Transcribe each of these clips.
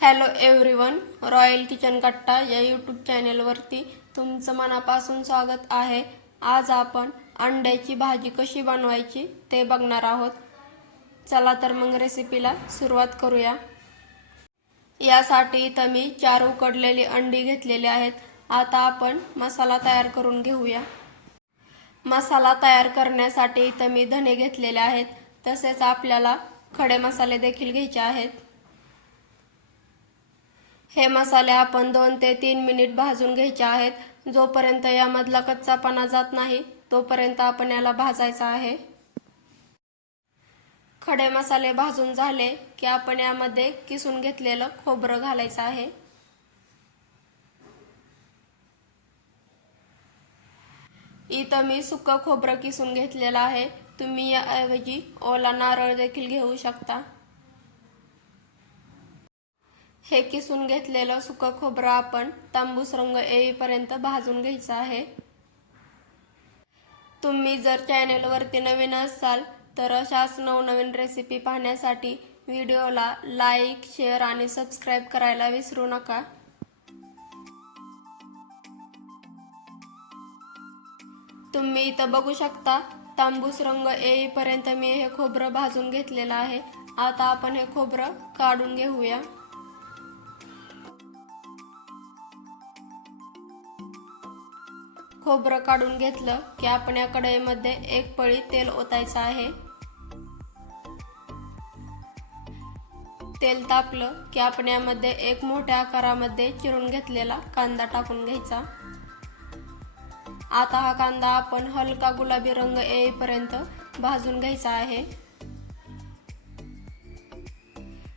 Hello everyone, royal kitchen कट्टा या YouTube चॅनेलवरती तुमचं मनापासून स्वागत आहे। आज आपण अंड्याची भाजी कशी बनवायची ते बघणार आहोत। चला तर मग रेसिपीला सुरुवात करूया। यासाठी इथं मी 4 उकडलेली अंडी घेतलेली आहेत। आता आपण मसाला तयार करून घेऊया। मसाला तयार करण्यासाठी इथं मी धने घेतलेले आहेत, तसेच आपल्याला खडे मसाले देखील घ्यायचे आहेत। हे मसाले आपण 2 ते 3 मिनिट भाजून घ्यायचे आहेत। जोपर्यंत यामधला कच्चापणा जात नाही तोपर्यंत आपण याला भाजायचा आहे। खडे मसाले भाजून झाले की आपण यामध्ये किसून घेतलेलं खोबरं घालायचं आहे। इथं मी सुकं खोबरं किसून घेतलेलं आहे। तुम्ही याऐवजी ओला नारळ देखील घेऊ शकता। हे किसून घेतलेलं सुकं खोबरं आपण तांबूस रंग येईपर्यंत भाजून घ्यायचं आहे। तुम्ही जर चॅनेलवरती नवीन असाल तर अशाच नवनवीन रेसिपी पाहण्यासाठी व्हिडिओला लाईक, शेअर आणि सबस्क्राइब करायला विसरू नका। तुम्ही इथं बघू शकता, तांबूस रंग येईपर्यंत मी हे खोबरं भाजून घेतलेलं आहे। आता आपण हे खोबरं काढून घेऊया। खोबरं काढून घेतलं की आपण या कढईमध्ये 1 पळी तेल ओतायचं आहे। तेल तापलं की आपण यामध्ये 1 मोठ्या आकारामध्ये चिरून घेतलेला कांदा टाकून घ्यायचा। आता हा कांदा आपण हलका गुलाबी रंग येईपर्यंत भाजून घ्यायचा आहे।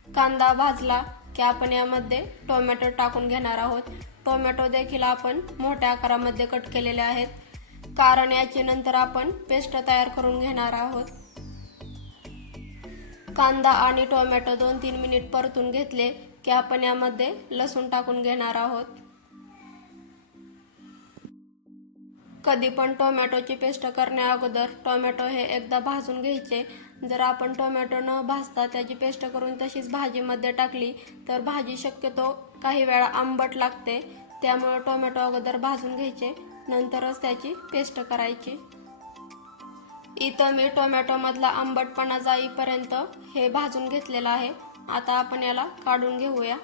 कांदा भाजला की आपण यामध्ये टोमॅटो टाकून घेणार आहोत। टोमॅटो देखील आपण मोठ्या आकारामध्ये कट केलेले आहेत, कारण याची नंतर आपण पेस्ट तयार करून घेणार आहोत। कांदा आणि टोमॅटो 2-3 मिनिट परतून घेतले की आपण यामध्ये लसूण टाकून घेणार आहोत। कधी पण टोमॅटोची पेस्ट करण्या अगोदर टोमॅटो हे एकदा भाजून घ्यायचे। जर आपण टोमॅटो न भाजता त्याची पेस्ट करून तशीच भाजीमध्ये टाकली तर भाजी शक्यतो काही वेळा आंबट लागते। त्यामुळे टोमॅटो अगोदर भाजून घ्यायचे, नंतरच त्याची पेस्ट करायची। इथं मी टोमॅटो मधला आंबटपणा जाईपर्यंत हे भाजून घेतलेलं आहे। आता आपण याला काढून घेऊया।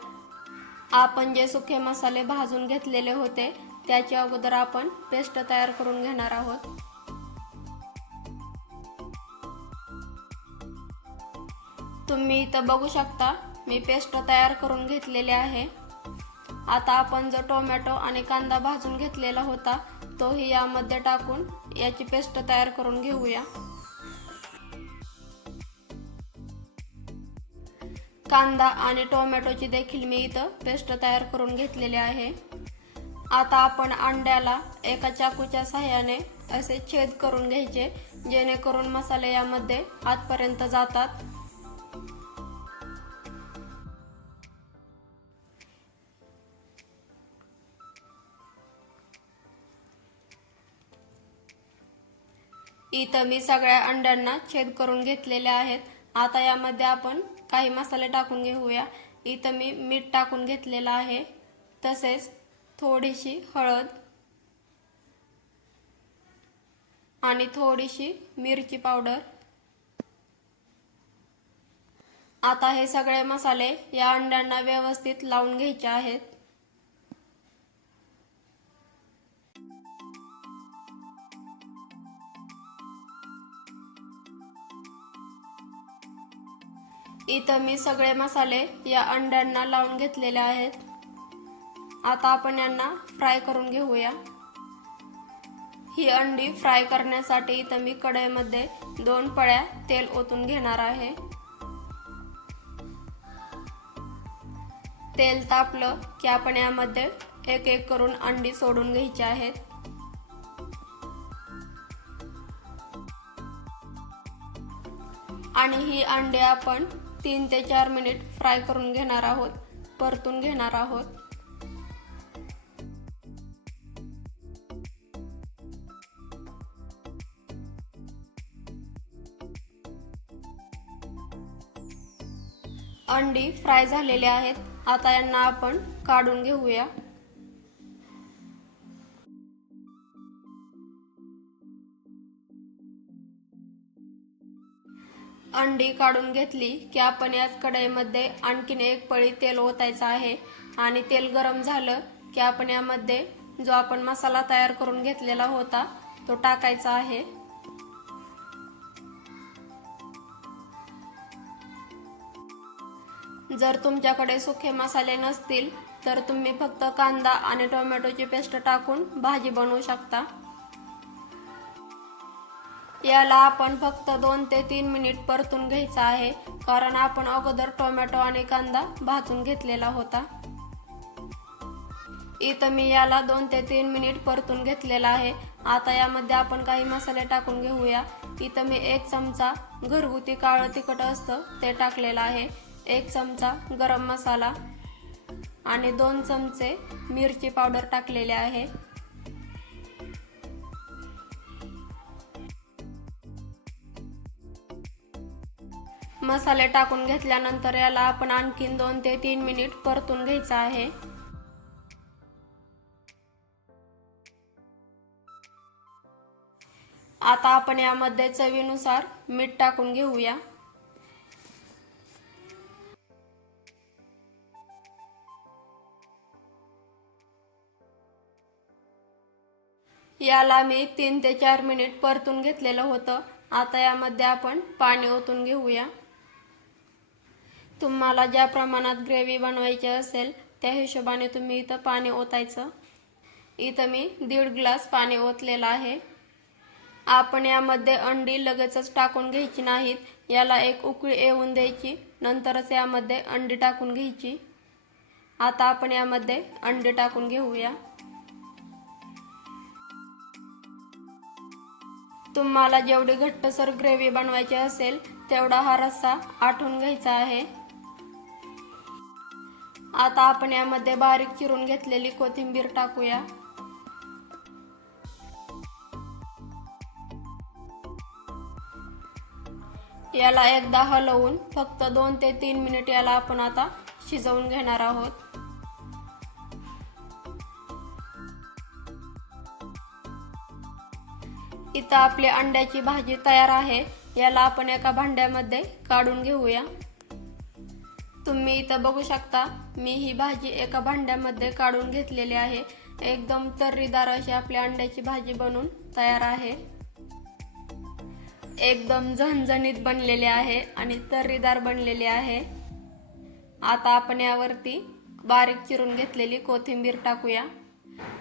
आपण जे सुके मसाले भाजून घेतलेले होते त्याची अगोदर आपण पेस्ट तयार करून घेणार आहोत। तुम्ही इथं बघू शकता, मी पेस्ट तयार करून घेतलेली आहे। आता आपण जो टोमॅटो आणि कांदा भाजून घेतलेला होता तोही यामध्ये टाकून याची पेस्ट तयार करून घेऊया। कांदा आणि टोमॅटोची देखील मी इथं पेस्ट तयार करून घेतलेली आहे। आता आपण अंड्याला एका चाकूच्या सहाय्याने असे छेद करून घ्यायचे, जेणेकरून मसाले यामध्ये आतपर्यंत जातात। इथं मी सगळ्या अंड्यांना छेद करून घेतलेले आहेत। आता यामध्ये आपण काही मसाले टाकून घेऊया। इथं मी मीठ टाकून घेतलेलं आहे, तसेच थोडीशी हळद आणि थोडीशी मिरची पावडर। आता हे सगळे मसाले या अंड्यांना व्यवस्थित लावून घ्यायचे आहेत। इथं मी सगळे मसाले या अंड्यांना लावून घेतलेले आहेत। आता आपण यांना फ्राय करून घेऊया। ही अंडी फ्राय करण्यासाठी इथं मी कढईमध्ये 2 पळ्या तेल ओतून घेणार आहे। तेल तापलं की आपण यामध्ये एक एक करून अंडी सोडून घ्यायची आहेत। आणि ही अंडी आपण 3 ते 4 मिनिट फ्राय करून घेणार आहोत, परतून घेणार आहोत। अंडी फ्राय झालेले आहेत. आता यांना आपण काढून घेऊया. अंडी काढून घेतली की आपण या कढईमध्ये आणखीन एक पळी तेल ओतायचं आहे आणि तेल गरम झालं की आपण यामध्ये जो आपण मसाला तयार करून घेतलेला होता तो टाकायचा आहे. जर तुमच्याकडे सुखे मसाले नसतील तर तुम्ही फक्त कांदा आणि टोमॅटोची पेस्ट टाकून भाजी बनवू शकता. याला आपण फक्त 2 ते 3 मिनिट परतून घ्यायचा आहे, कारण आपण अगोदर टोमॅटो आणि कांदा भाजून घेतलेला होता. इथं मी याला 2 ते 3 मिनिट परतून घेतलेला आहे. आता यामध्ये आपण काही मसाले टाकून घेऊया. इथं मी 1 चमचा घरगुती काळं तिखट असतं ते टाकलेलं आहे, 1 चमचा गरम मसाला आणि 2 चमचे मिरची पावडर टाकलेले आहे. मसाले टाकून घेतल्यानंतर याला आपण आणखीन 2 ते 3 मिनिट परतून घ्यायचं आहे. आता आपण यामध्ये चवीनुसार मीठ टाकून घेऊया. याला मी 3 ते 4 मिनिट परतून घेतलेलं होतं. आता यामध्ये आपण पाणी ओतून घेऊया. तुम्हाला ज्या प्रमाणात ग्रेव्ही बनवायची असेल त्या हिशोबाने तुम्ही इथं पाणी ओतायचं. इथं मी 1.5 ग्लास पाणी ओतलेलं आहे. आपण यामध्ये अंडी लगेचच टाकून घ्यायची नाहीत, याला एक उकळी येऊन द्यायची, नंतरच यामध्ये अंडी टाकून घ्यायची. आता आपण यामध्ये अंडी टाकून घेऊया. तुम्हाला जेवढी घट्टसर ग्रेव्ही बनवायची असेल तेवढा हा रस्सा आटून घ्यायचा आहे. आता आपण यामध्ये बारीक चिरून घेतलेली कोथिंबीर टाकूया. याला एकदा हलवून फक्त 2 ते 3 मिनिट याला आपण आता शिजवून घेणार आहोत. इथं आपली अंड्याची भाजी तयार आहे. याला आपण एका भांड्यामध्ये काढून घेऊया. तुम्ही इथं बघू शकता, मी ही भाजी एका भांड्यामध्ये काढून घेतलेली आहे. एकदम तर्रीदार अशी आपली अंड्याची भाजी बनून तयार आहे. एकदम झणझणीत बनलेली आहे आणि तर्रीदार बनलेली आहे. आता आपण यावरती बारीक चिरून घेतलेली कोथिंबीर टाकूया.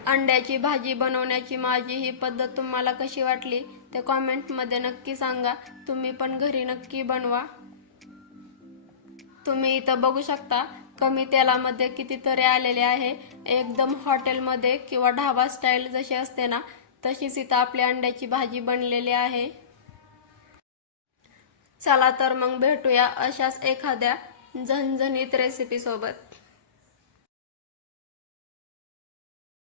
अंड्याची भाजी बनवण्याची माझी ही पद्धत तुम्हाला कशी वाटली ते कॉमेंटमध्ये नक्की सांगा. तुम्ही पण घरी नक्की बनवा. तुम्ही इथं बघू शकता, कमी तेलामध्ये किती तरी आलेले आहे. एकदम हॉटेलमध्ये किंवा ढाबा स्टाईल जशी असते ना, तशीच इथं आपली अंड्याची भाजी बनलेली आहे. चला तर मग भेटूया अशाच एखाद्या झणझणीत रेसिपी सोबत.